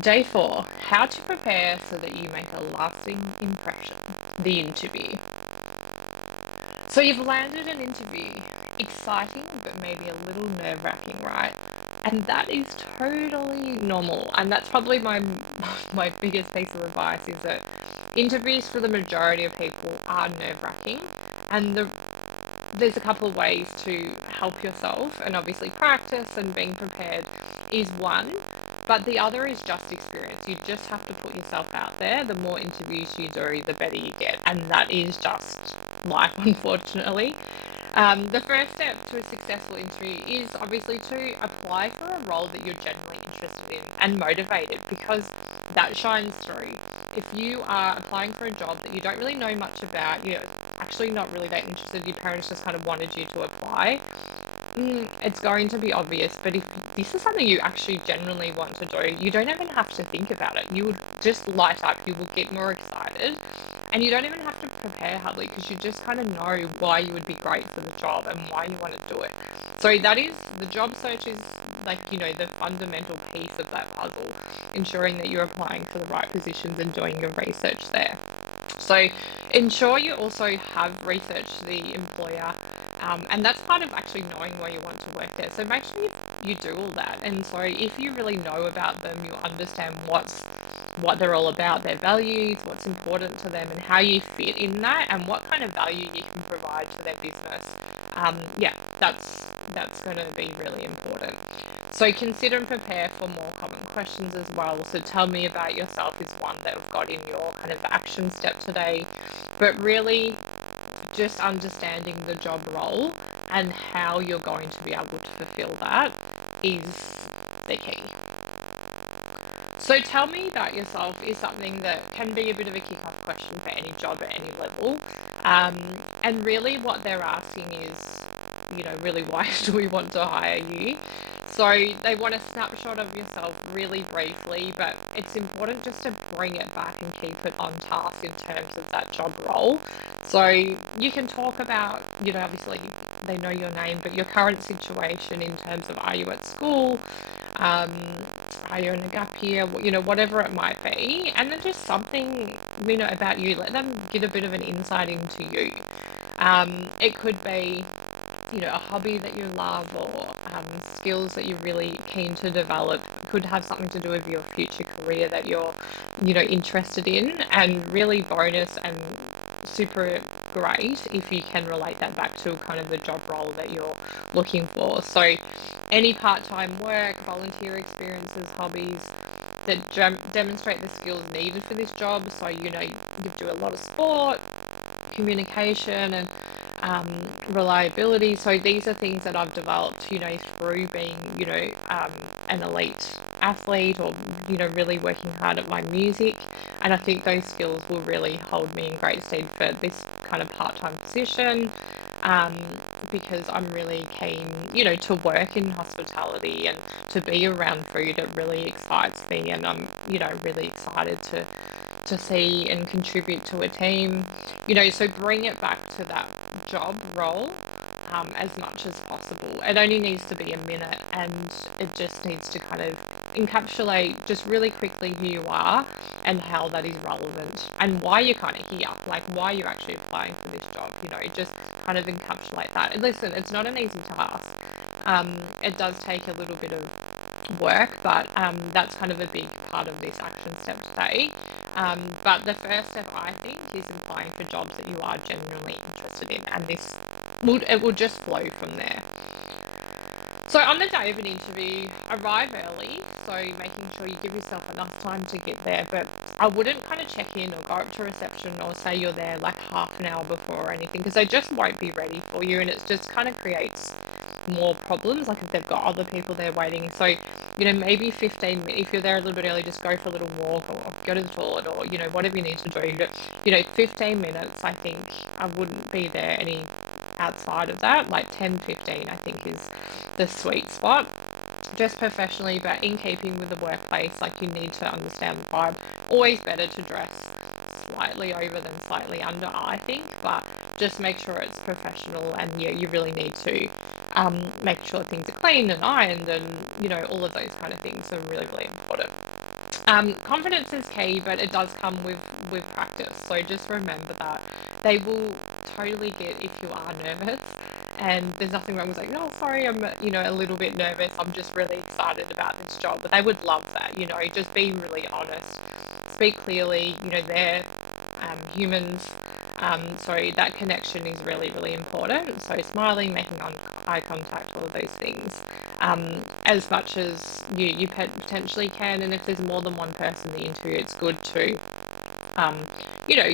Day four, how to prepare so that you make a lasting impression. The interview. So you've landed an interview. Exciting, but maybe a little nerve-wracking, right? And that is totally normal. And that's probably my my biggest piece of advice is that interviews for the majority of people are nerve-wracking. And there's a couple of ways to help yourself, and obviously practice and being prepared is one, but the other is just experience. You just have to put yourself out there. The more interviews you do, the better you get, and that is just life, unfortunately. The first step to a successful interview is obviously to apply for a role that you're genuinely interested in and motivated, because that shines through. If you are applying for a job that you don't really know much about, you're actually not really that interested, your parents just kind of wanted you to apply, it's going to be obvious. But if this is something you actually genuinely want to do, you don't even have to think about it. You would just light up, you will get more excited, and you don't even have to prepare hardly, because you just kind of know why you would be great for the job and why you want to do it. So that is the job search is like, the fundamental piece of that puzzle, ensuring that you're applying for the right positions and doing your research there. So ensure you also have researched the employer, and that's part of actually knowing why you want to work there. So make sure you do all that. And so if you really know about them, you'll understand what they're all about, their values, what's important to them, and how you fit in that, and what kind of value you can provide to their business. Yeah, that's going to be really important. So consider and prepare for more common questions as well. So tell me about yourself is one that I've got in your kind of action step today, but really just understanding the job role and how you're going to be able to fulfill that is the key. So tell me about yourself is something that can be a bit of a kick-off question for any job at any level. Um, and really what they're asking is, really why do we want to hire you? So they want a snapshot of yourself really briefly, but it's important just to bring it back and keep it on task in terms of that job role. So you can talk about, obviously they know your name, but your current situation in terms of, are you at school? Um, are you in a gap year? Whatever it might be. And then just something, about you. Let them get a bit of an insight into you. It could be, a hobby that you love, or skills that you're really keen to develop. Could have something to do with your future career that you're, interested in, and really bonus and super great if you can relate that back to kind of the job role that you're looking for. So any part-time work, volunteer experiences, hobbies that demonstrate the skills needed for this job. So, you do a lot of sport, communication, and reliability. So these are things that I've developed, through being, an elite athlete, or, really working hard at my music. And I think those skills will really hold me in great stead for this kind of part-time position. Um, because I'm really keen, to work in hospitality and to be around food. It really excites me, and I'm, really excited to see and contribute to a team. So bring it back to that job role, as much as possible. It only needs to be a minute, and it just needs to kind of encapsulate just really quickly who you are and how that is relevant, and why you're kind of here, like why you're actually applying for this job. Just kind of encapsulate that. And listen, it's not an easy task. It does take a little bit of work, but that's kind of a big part of this action step today. But the first step, I think, is applying for jobs that you are genuinely interested in, and it will just flow from there. So on the day of an interview, arrive early, so making sure you give yourself enough time to get there, but I wouldn't kind of check in or go up to reception or say you're there like half an hour before or anything, because they just won't be ready for you, and it just kind of creates more problems, like if they've got other people there waiting. So, maybe 15 minutes, if you're there a little bit early, just go for a little walk or go to the toilet, or, whatever you need to do. But, 15 minutes, I think I wouldn't be there any outside of that. Like 10, 15, I think is the sweet spot. Just professionally, but in keeping with the workplace, like you need to understand the vibe. Always better to dress slightly over than slightly under, I think, but just make sure it's professional, and yeah, you really need to make sure things are clean and ironed, and all of those kind of things are really, really important. Confidence is key, but it does come with practice. So just remember that they will totally get if you are nervous, and there's nothing wrong with saying, "Oh, sorry, I'm a little bit nervous. I'm just really excited about this job." But they would love that. Just be really honest, speak clearly. They're humans. So that connection is really, really important. So smiling, making eye contact, all of those things, as much as you potentially can. And if there's more than one person in the interview, it's good to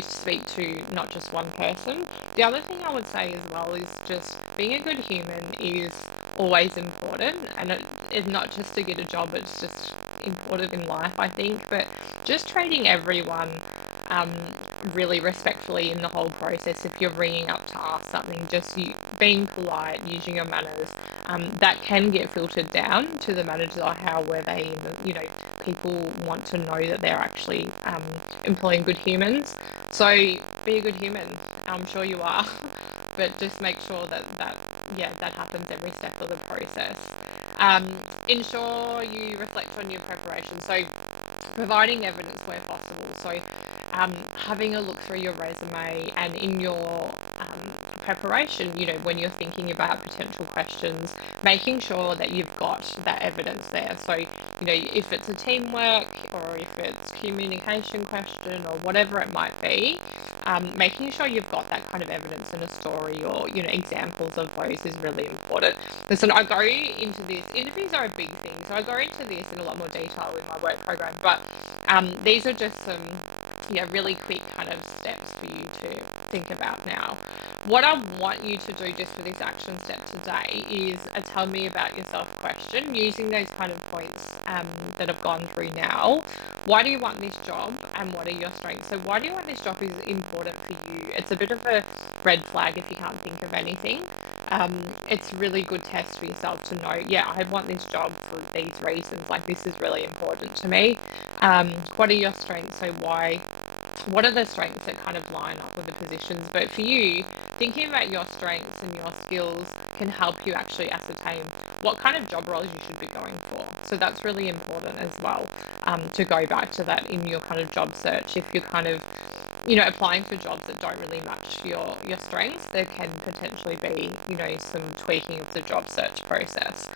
speak to not just one person. The other thing I would say as well is just being a good human is always important, and it's not just to get a job, it's just important in life, I think. But just treating everyone um, really respectfully in the whole process. If you're ringing up to ask something, just being polite, using your manners, that can get filtered down to the manager. Or how were they, people want to know that they're actually employing good humans. So be a good human. I'm sure you are, but just make sure that happens every step of the process. Um, Ensure you reflect on your preparation. So providing evidence where possible. So having a look through your resume and in your preparation, when you're thinking about potential questions, making sure that you've got that evidence there. So, if it's a teamwork or if it's communication question or whatever it might be, making sure you've got that kind of evidence in a story or, examples of those is really important. Listen, I go into this, interviews are a big thing, so I go into this in a lot more detail with my work program, but these are just some really quick kind of steps for you to think about now. What I want you to do just for this action step today is a tell me about yourself question using those kind of points that I've gone through now. Why do you want this job and what are your strengths? So why do you want this job is important for you. It's a bit of a red flag if you can't think of anything. It's a really good test for yourself to know, I want this job for these reasons. Like, this is really important to me. What are your strengths? So what are the strengths that kind of line up with the positions? But for you, thinking about your strengths and your skills can help you actually ascertain what kind of job roles you should be going for. So that's really important as well, to go back to that in your kind of job search. If you're kind of applying for jobs that don't really match your strengths, there can potentially be, some tweaking of the job search process.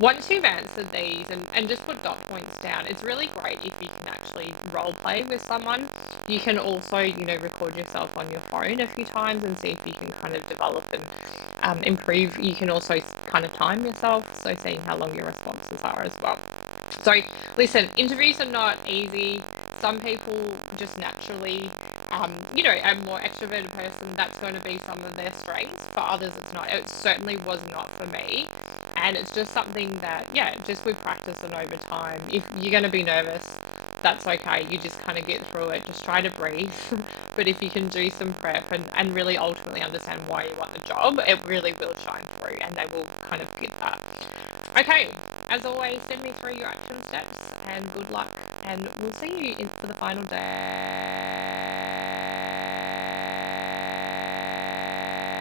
Once you've answered these and just put dot points down, it's really great if you can actually role play with someone. You can also, record yourself on your phone a few times and see if you can kind of develop and improve. You can also kind of time yourself, so seeing how long your responses are as well. So listen, interviews are not easy. Some people just naturally, a more extroverted person, that's going to be some of their strengths. For others, it's not. It certainly was not for me. And it's just something that, just with practice and over time, if you're going to be nervous, that's okay. You just kind of get through it. Just try to breathe. But if you can do some prep and really ultimately understand why you want the job, it really will shine through and they will kind of get that. Okay, as always, send me through your action steps and good luck. And we'll see you for the final day.